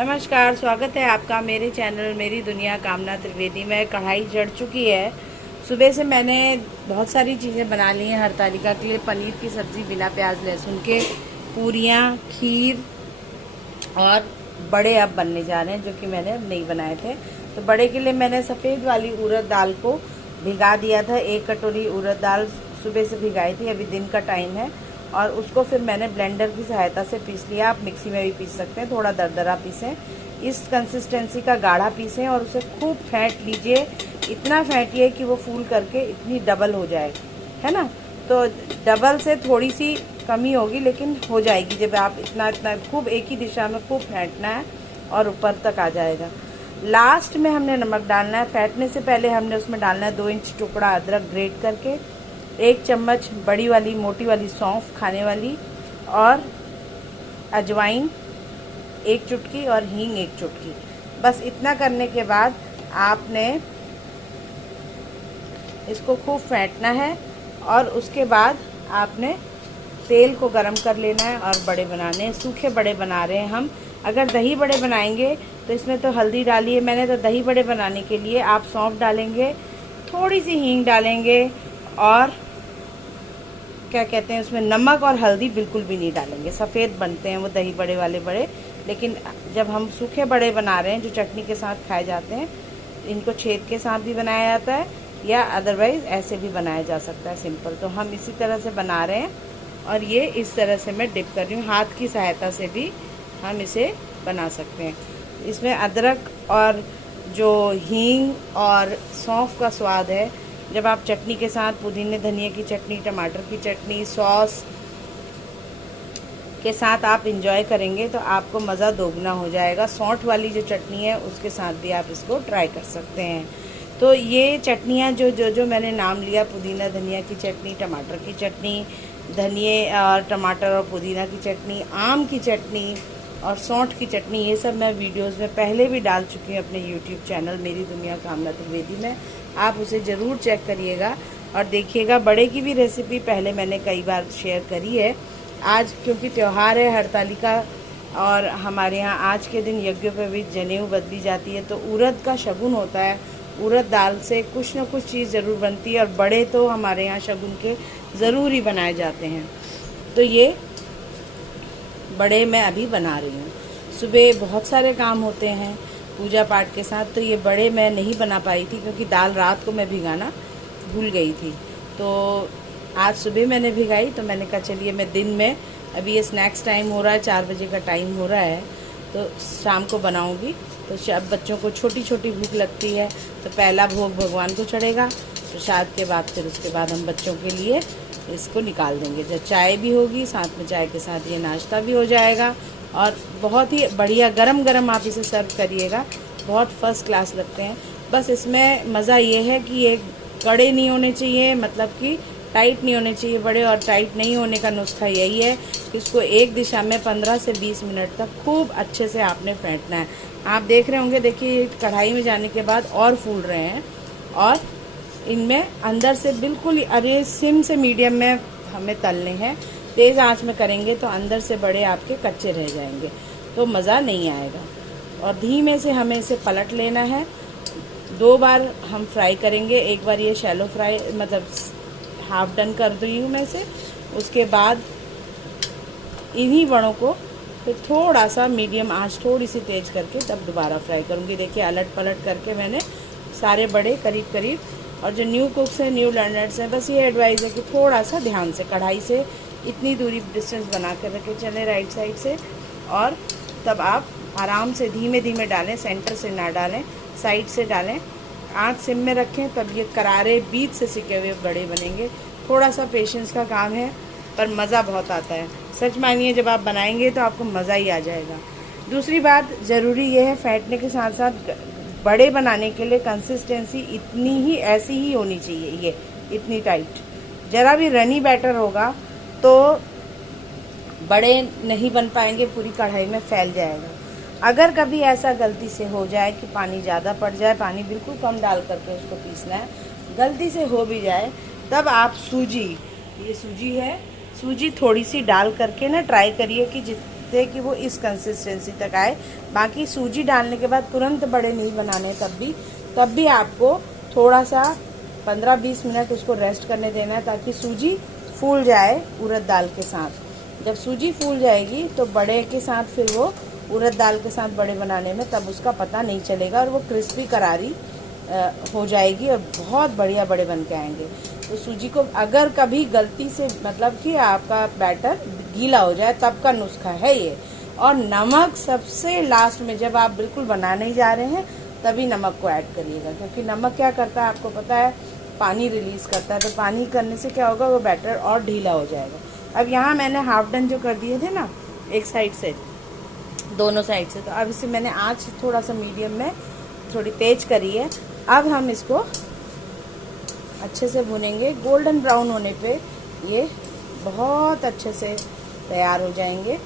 नमस्कार, स्वागत है आपका मेरे चैनल मेरी दुनिया कामना त्रिवेदी में। कढ़ाई जड़ चुकी है। सुबह से मैंने बहुत सारी चीज़ें बना ली हैं हरतालिका के लिए। पनीर की सब्ज़ी बिना प्याज लहसुन के, पूरियाँ, खीर और बड़े अब बनने जा रहे हैं जो कि मैंने अब नहीं बनाए थे। तो बड़े के लिए मैंने सफ़ेद वाली उड़द दाल को भिगा दिया था। 1 कटोरी उड़द दाल सुबह से भिगाई थी, अभी दिन का टाइम है। और उसको फिर मैंने ब्लेंडर की सहायता से पीस लिया। आप मिक्सी में भी पीस सकते हैं, थोड़ा दरदरा पीसें। इस कंसिस्टेंसी का गाढ़ा पीसें और उसे खूब फेंट लीजिए। इतना फेंटिए कि वो फूल करके इतनी डबल हो जाए, है ना। तो डबल से थोड़ी सी कमी होगी लेकिन हो जाएगी जब आप इतना खूब एक ही दिशा में खूब फेंटना है और ऊपर तक आ जाएगा। लास्ट में हमने नमक डालना है। फेंटने से पहले हमने उसमें डालना है 2 इंच टुकड़ा अदरक ग्रेट करके, 1 चम्मच बड़ी वाली मोटी वाली सौंफ खाने वाली, और अजवाइन 1 चुटकी और हींग 1 चुटकी। बस इतना करने के बाद आपने इसको खूब फेंटना है और उसके बाद आपने तेल को गरम कर लेना है और बड़े बनाने हैं। सूखे बड़े बना रहे हैं हम। अगर दही बड़े बनाएंगे तो इसमें तो हल्दी डाली है मैंने, तो दही बड़े बनाने के लिए आप सौंफ डालेंगे, थोड़ी सी हींग डालेंगे और क्या कहते हैं उसमें नमक और हल्दी बिल्कुल भी नहीं डालेंगे। सफ़ेद बनते हैं वो दही बड़े वाले बड़े। लेकिन जब हम सूखे बड़े बना रहे हैं जो चटनी के साथ खाए जाते हैं, इनको छेद के साथ भी बनाया जाता है या अदरवाइज़ ऐसे भी बनाया जा सकता है सिंपल। तो हम इसी तरह से बना रहे हैं और ये इस तरह से मैं डिप कर रही हूँ। हाथ की सहायता से भी हम इसे बना सकते हैं। इसमें अदरक और जो हींग और सौंफ का स्वाद है, जब आप चटनी के साथ पुदीने धनिया की चटनी, टमाटर की चटनी, सॉस के साथ आप इंजॉय करेंगे तो आपको मज़ा दोगुना हो जाएगा। सौंठ वाली जो चटनी है उसके साथ भी आप इसको ट्राई कर सकते हैं। तो ये चटनियाँ जो मैंने नाम लिया, पुदीना धनिया की चटनी, टमाटर की चटनी, धनिए और टमाटर और पुदीना की चटनी, आम की चटनी और सौंठ की चटनी, ये सब मैं वीडियोस में पहले भी डाल चुकी हूँ अपने यूट्यूब चैनल मेरी दुनिया कामना त्रिवेदी में। आप उसे ज़रूर चेक करिएगा और देखिएगा। बड़े की भी रेसिपी पहले मैंने कई बार शेयर करी है। आज क्योंकि त्यौहार है हरतालिका और हमारे यहाँ आज के दिन यज्ञोपवीत जनेऊ बदली जाती है, तो उड़द का शगुन होता है। उड़द दाल से कुछ न कुछ चीज़ ज़रूर बनती है और बड़े तो हमारे यहाँ शगुन के ज़रूर ही बनाए जाते हैं। तो ये बड़े मैं अभी बना रही हूँ। सुबह बहुत सारे काम होते हैं पूजा पाठ के साथ, तो ये बड़े मैं नहीं बना पाई थी क्योंकि दाल रात को मैं भिगाना भूल गई थी। तो आज सुबह मैंने भिगाई, तो मैंने कहा चलिए मैं दिन में, अभी ये स्नैक्स टाइम हो रहा है, 4 बजे का टाइम हो रहा है, तो शाम को बनाऊंगी। तो अब बच्चों को छोटी छोटी भूख लगती है, तो पहला भोग भगवान को चढ़ेगा, प्रसाद के बाद फिर उसके बाद हम बच्चों के लिए इसको निकाल देंगे। जब चाय भी होगी साथ में, चाय के साथ ये नाश्ता भी हो जाएगा और बहुत ही बढ़िया गरम गरम आप इसे सर्व करिएगा, बहुत फर्स्ट क्लास लगते हैं। बस इसमें मज़ा ये है कि ये कड़े नहीं होने चाहिए, मतलब कि टाइट नहीं होने चाहिए बड़े। और टाइट नहीं होने का नुस्खा यही है कि इसको एक दिशा में 15 से 20 मिनट तक खूब अच्छे से आपने फेंटना है। आप देख रहे होंगे, देखिए कढ़ाई में जाने के बाद और फूल रहे हैं और इनमें अंदर से बिल्कुल अरे सिम से मीडियम में हमें तलने हैं। तेज़ आंच में करेंगे तो अंदर से बड़े आपके कच्चे रह जाएंगे, तो मज़ा नहीं आएगा। और धीमे से हमें इसे पलट लेना है। 2 बार हम फ्राई करेंगे। एक बार ये शैलो फ्राई, मतलब हाफ डन कर दी हूँ मैं इसे। उसके बाद इन्हीं बड़ों को फिर थोड़ा सा मीडियम आंच थोड़ी सी तेज़ करके तब दोबारा फ्राई करूँगी। देखिए अलट पलट करके मैंने सारे बड़े करीब करीब। और जो न्यू कुक्स हैं, न्यू लर्नर्स हैं, बस ये एडवाइस है कि थोड़ा सा ध्यान से कढ़ाई से इतनी दूरी डिस्टेंस बना कर रखे चलें राइट साइड से, और तब आप आराम से धीमे धीमे डालें, सेंटर से ना डालें, साइड से डालें। आँच सिम में रखें, तब ये करारे बीच से सिके हुए बड़े बनेंगे। थोड़ा सा पेशेंस का काम है पर मज़ा बहुत आता है। सच मानिए जब आप बनाएंगे तो आपको मज़ा ही आ जाएगा। दूसरी बात ज़रूरी ये है, फेंटने के साथ साथ बड़े बनाने के लिए कंसिस्टेंसी इतनी ही ऐसी ही होनी चाहिए, ये इतनी टाइट। ज़रा भी रनी बैटर होगा तो बड़े नहीं बन पाएंगे, पूरी कढ़ाई में फैल जाएगा। अगर कभी ऐसा गलती से हो जाए कि पानी ज़्यादा पड़ जाए, पानी बिल्कुल कम डाल करके उसको पीसना है, गलती से हो भी जाए, तब आप सूजी, ये सूजी है, सूजी थोड़ी सी डाल करके ना ट्राई करिए कि थे कि वो इस कंसिस्टेंसी तक आए। बाकी सूजी डालने के बाद तुरंत बड़े नहीं बनाने, तब भी आपको थोड़ा सा 15-20 मिनट उसको रेस्ट करने देना है, ताकि सूजी फूल जाए उड़द दाल के साथ। जब सूजी फूल जाएगी तो बड़े के साथ फिर वो उड़द दाल के साथ बड़े बनाने में तब उसका पता नहीं चलेगा, और वो क्रिस्पी करारी हो जाएगी और बहुत बढ़िया बड़े बन के आएंगे। तो सूजी को अगर कभी गलती से मतलब कि आपका बैटर गीला हो जाए तब का नुस्खा है ये। और नमक सबसे लास्ट में, जब आप बिल्कुल बनाने ही जा रहे हैं तभी नमक को ऐड करिएगा, क्योंकि नमक क्या करता है आपको पता है, पानी रिलीज करता है। तो पानी करने से क्या होगा, वो बैटर और ढीला हो जाएगा। अब यहाँ मैंने हाफ डन जो कर दिए थे ना एक साइड से, दोनों साइड से, तो अब इसे मैंने आँच थोड़ा सा मीडियम में थोड़ी तेज करी है। अब हम इसको अच्छे से भुनेंगे, गोल्डन ब्राउन होने पे ये बहुत अच्छे से तैयार हो जाएंगे।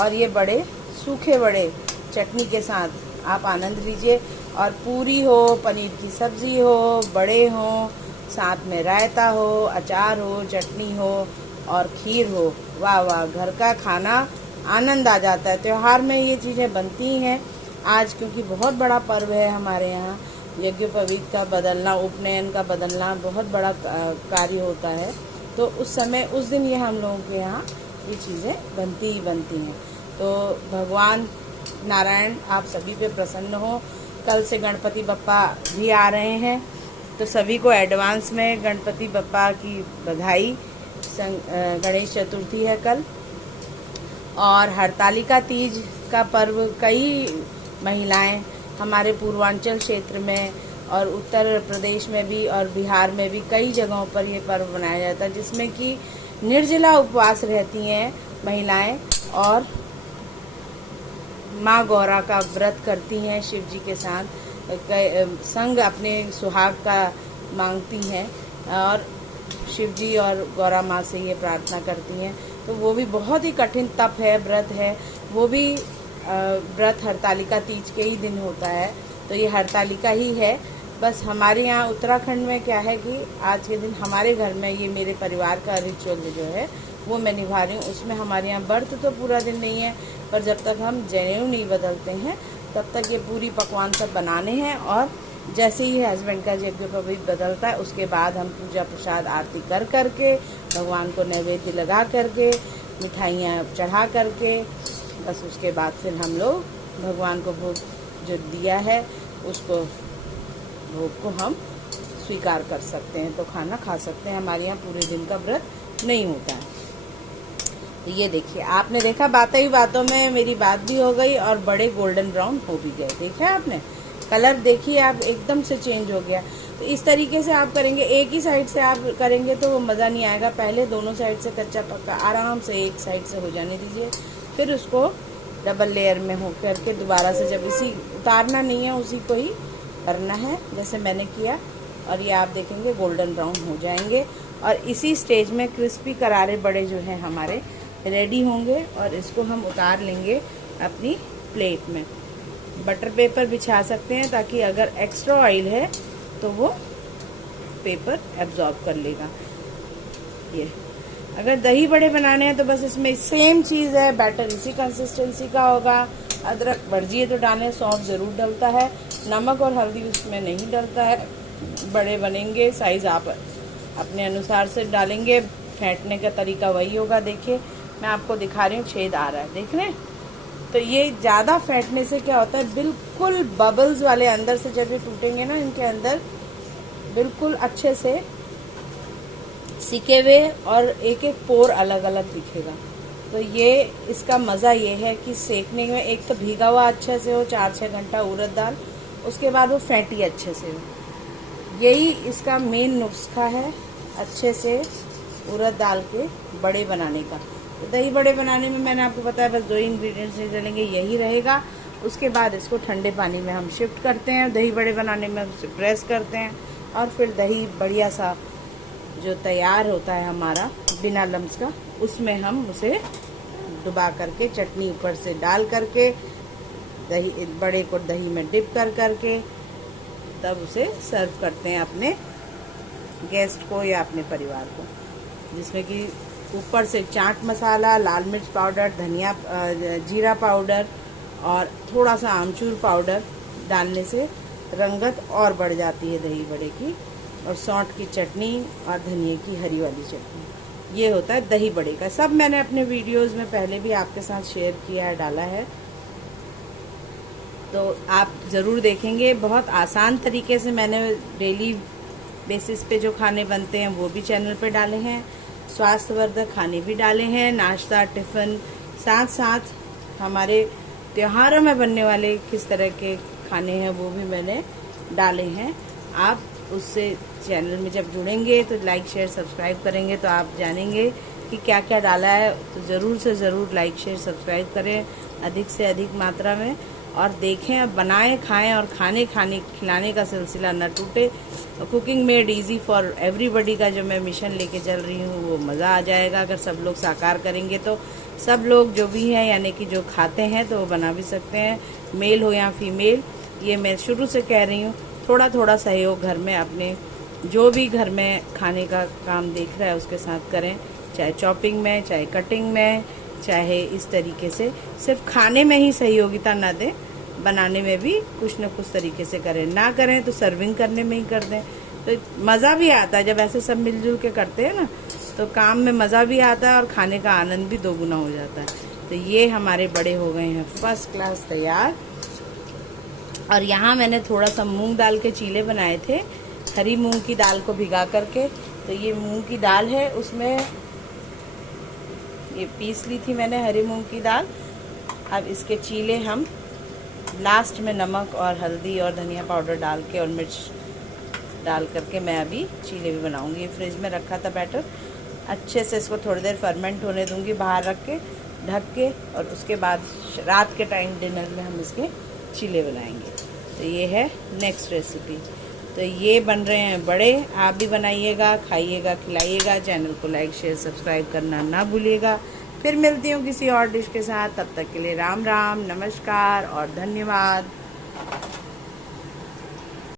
और ये बड़े सूखे बड़े चटनी के साथ आप आनंद लीजिए। और पूरी हो, पनीर की सब्जी हो, बड़े हो, साथ में रायता हो, अचार हो, चटनी हो और खीर हो, वाह वाह, घर का खाना आनंद आ जाता है। त्योहार में ये चीज़ें बनती हैं। आज क्योंकि बहुत बड़ा पर्व है हमारे यहाँ, यज्ञोपवीत का बदलना, उपनयन का बदलना बहुत बड़ा कार्य होता है। तो उस समय उस दिन ये हम लोगों के यहाँ ये चीज़ें बनती ही बनती हैं। तो भगवान नारायण आप सभी पे प्रसन्न हो। कल से गणपति बप्पा भी आ रहे हैं, तो सभी को एडवांस में गणपति बप्पा की बधाई। गणेश चतुर्थी है कल, और हरतालिका तीज का पर्व कई महिलाएं हमारे पूर्वांचल क्षेत्र में और उत्तर प्रदेश में भी और बिहार में भी कई जगहों पर ये पर्व मनाया जाता है, जिसमें कि निर्जला उपवास रहती हैं महिलाएं और माँ गौरा का व्रत करती हैं शिव जी के साथ, संग अपने सुहाग का मांगती हैं और शिव जी और गौरा माँ से ये प्रार्थना करती हैं। तो वो भी बहुत ही कठिन तप है, व्रत है। वो भी व्रत हरतालिका तीज के ही दिन होता है। तो ये हरतालिका ही है। बस हमारे यहाँ उत्तराखंड में क्या है कि आज के दिन हमारे घर में ये मेरे परिवार का रिचुअल जो है वो मैं निभा रही हूँ। उसमें हमारे यहाँ व्रत तो पूरा दिन नहीं है, पर जब तक हम जनेऊ नहीं बदलते हैं तब तक ये पूरी पकवान सब बनाने हैं। और जैसे ही हस्बैंड का यज्ञोपवीत बदलता है उसके बाद हम पूजा प्रसाद आरती कर करके, भगवान को नैवेद्य लगा करके, मिठाइयाँ चढ़ा करके, बस उसके बाद फिर हम लोग भगवान को भोग जो दिया है उसको भोग को हम स्वीकार कर सकते हैं, तो खाना खा सकते हैं। हमारे यहाँ पूरे दिन का व्रत नहीं होता है। तो ये देखिए, आपने देखा बातों ही बातों में मेरी बात भी हो गई और बड़े गोल्डन ब्राउन हो भी गए। देखा आपने कलर, देखिए आप एकदम से चेंज हो गया। तो इस तरीके से आप करेंगे, एक ही साइड से आप करेंगे तो वो मज़ा नहीं आएगा। पहले दोनों साइड से कच्चा पक्का आराम से एक साइड से हो जाने दीजिए, फिर उसको डबल लेयर में हो करके दोबारा से, जब इसी उतारना नहीं है उसी को ही करना है जैसे मैंने किया। और ये आप देखेंगे गोल्डन ब्राउन हो जाएंगे और इसी स्टेज में क्रिस्पी करारे बड़े जो हैं हमारे रेडी होंगे। और इसको हम उतार लेंगे अपनी प्लेट में। बटर पेपर बिछा सकते हैं ताकि अगर एक्स्ट्रा ऑयल है तो वो पेपर एब्जॉर्ब कर लेगा। ये अगर दही बड़े बनाने हैं तो बस इसमें सेम चीज़ है, बैटर इसी कंसिस्टेंसी का होगा। अदरक भर्जिए तो डालें, सौंफ ज़रूर डलता है, नमक और हल्दी उसमें नहीं डलता है। बड़े बनेंगे, साइज़ आप अपने अनुसार से डालेंगे, फेंटने का तरीका वही होगा। देखिए मैं आपको दिखा रही हूँ, छेद आ रहा है, देख रहे हैं। तो ये ज़्यादा फेंटने से क्या होता है, बिल्कुल बबल्स वाले अंदर से जब ये टूटेंगे ना, इनके अंदर बिल्कुल अच्छे से सिके हुए और एक एक पोर अलग अलग दिखेगा। तो ये इसका मज़ा ये है कि सेकने में एक तो भीगा हुआ अच्छे से हो 4-6 घंटा उड़द दाल, उसके बाद वो फैटी अच्छे से हो। यही इसका मेन नुस्खा है अच्छे से उड़द दाल के बड़े बनाने का। तो दही बड़े बनाने में मैंने आपको बताया बस 2 इंग्रेडिएंट्स डलेंगे, यही रहेगा। उसके बाद इसको ठंडे पानी में हम शिफ्ट करते हैं, दही बड़े बनाने में उसे प्रेस करते हैं और फिर दही बढ़िया सा जो तैयार होता है हमारा बिना लम्स का, उसमें हम उसे डुबा करके चटनी ऊपर से डाल करके दही बड़े को दही में डिप कर करके तब उसे सर्व करते हैं अपने गेस्ट को या अपने परिवार को, जिसमें कि ऊपर से चाट मसाला, लाल मिर्च पाउडर, धनिया जीरा पाउडर और थोड़ा सा आमचूर पाउडर डालने से रंगत और बढ़ जाती है दही बड़े की। और सौंठ की चटनी और धनिए की हरी वाली चटनी, ये होता है दही बड़े का। सब मैंने अपने वीडियोस में पहले भी आपके साथ शेयर किया है, डाला है, तो आप ज़रूर देखेंगे। बहुत आसान तरीके से मैंने डेली बेसिस पे जो खाने बनते हैं वो भी चैनल पे डाले हैं, स्वास्थ्यवर्धक खाने भी डाले हैं, नाश्ता, टिफ़िन, साथ साथ हमारे त्योहारों में बनने वाले किस तरह के खाने हैं वो भी मैंने डाले हैं। आप उससे चैनल में जब जुड़ेंगे तो लाइक शेयर सब्सक्राइब करेंगे तो आप जानेंगे कि क्या क्या डाला है। तो ज़रूर से ज़रूर लाइक शेयर सब्सक्राइब करें अधिक से अधिक मात्रा में, और देखें, अब बनाएं, खाएं और खिलाने का सिलसिला न टूटे। Cooking made easy for everybody का जो मैं मिशन लेके चल रही हूँ वो मज़ा आ जाएगा। अगर सब लोग साकार करेंगे तो सब लोग जो भी हैं, यानी कि जो खाते हैं, तो वो बना भी सकते हैं, मेल हो या फीमेल। ये मैं शुरू से कह रही हूँ, थोड़ा थोड़ा सहयोग घर में अपने जो भी घर में खाने का काम देख रहा है उसके साथ करें, चाहे चॉपिंग में, चाहे कटिंग में, चाहे इस तरीके से। सिर्फ खाने में ही सहयोगिता ना दें, बनाने में भी कुछ न कुछ तरीके से करें। ना करें तो सर्विंग करने में ही कर दें, तो मज़ा भी आता है। जब ऐसे सब मिलजुल के करते हैं ना, तो काम में मज़ा भी आता है और खाने का आनंद भी दोगुना हो जाता है। तो ये हमारे बड़े हो गए हैं फर्स्ट क्लास तैयार। और यहाँ मैंने थोड़ा सा मूंग दाल के चीले बनाए थे, हरी मूंग की दाल को भिगा करके। तो ये मूंग की दाल है, उसमें ये पीस ली थी मैंने हरी मूंग की दाल। अब इसके चीले हम लास्ट में नमक और हल्दी और धनिया पाउडर डाल के और मिर्च डाल करके मैं अभी चीले भी बनाऊंगी। फ्रिज में रखा था बैटर, अच्छे से इसको थोड़ी देर फर्मेंट होने दूंगी बाहर रख के, ढक के, और उसके बाद रात के टाइम डिनर में हम इसके चीले बनाएंगे। तो ये है नेक्स्ट रेसिपी। तो ये बन रहे हैं बड़े, आप भी बनाइएगा, खाइएगा, खिलाइएगा। चैनल को लाइक शेयर सब्सक्राइब करना ना भूलिएगा। फिर मिलती हूँ किसी और डिश के साथ, तब तक के लिए राम राम, नमस्कार और धन्यवाद।